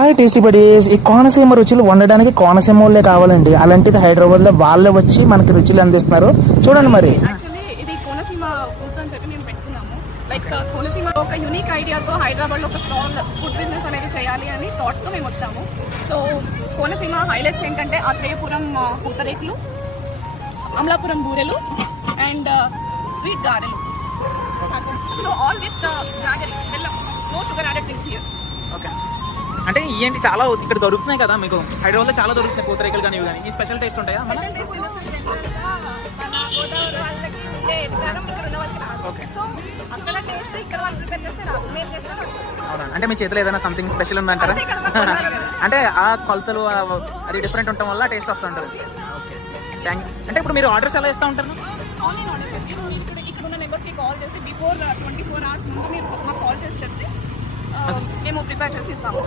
Hi tasty buddies. ఈ కోనసీమ రుచులు వండడానికి కోనసీమ వాళ్ళే కావాలండి. అలాంటిది హైదరాబాద్ లో వాళ్ళే వచ్చి మనకి రుచులు అందిస్తున్నారు. చూడండి మరి. యాక్చువల్లీ ఇది కోనసీమ ఫుడ్స్ అని చెప్పి మేము పెట్టుకున్నాము. లైక్ కోనసీమ ఒక యూనిక్ ఐడియాతో హైదరాబాద్ లో ఒక స్టాల్ ఫుడ్ బిజినెస్ అనేది చేయాలి అని థాట్ తో మేము వచ్చాము. సో కోనసీమ హైలైట్స్ ఏంటంటే ఆత్రేయపురం పూతరేకులు, అమలాపురం బూరెలు అండ్ స్వీట్ గారెలు. సో ఆల్ విత్ జాగరీ, బెల్లం, no sugar added things here. Okay, అంటే ఏంటి చాలా ఇక్కడ దొరుకుతున్నాయి కదా మీకు హైదరాబాద్ లో చాలా దొరుకుతున్నాయి పూతరేకులు కానీ ఇవి కానీ. ఈ స్పెషల్ టేస్ట్ ఉంటాయా? స్పెషల్ టేస్ట్ మన గోదావరి వాళ్ళకి ఉండే విధానం ఇక్కడ ఉన్న వాళ్ళకి రాదు. ఓకే, సో అక్కడ టేస్ట్ ఇక్కడ వాళ్ళు ప్రిపేర్ చేస్తే రాదు, మేము చేస్తే వచ్చింది. అవునా? అంటే మీ చేతిలో ఏదైనా సంథింగ్ స్పెషల్ ఉందంటారా? అంతే కదా, మాకు ఉండాలి కదా. అంటే ఆ కొలతలు అది డిఫరెంట్ ఉండటం వల్ల టేస్ట్ వస్తుంటుంది. Okay, thank you. అంటే ఇప్పుడు మీరు ఆర్డర్స్ ఎలా ఇస్తూ ఉంటారు? ఆన్లైన్ ఆర్డర్ చేసి మీరు ఇక్కడ ఉన్న నెంబర్కి కాల్ చేసి బిఫోర్ 24 hours ముందు మీరు మాకు కాల్ చేసి చెప్తే మేము ప్రిపేర్ చేసి ఇస్తాము.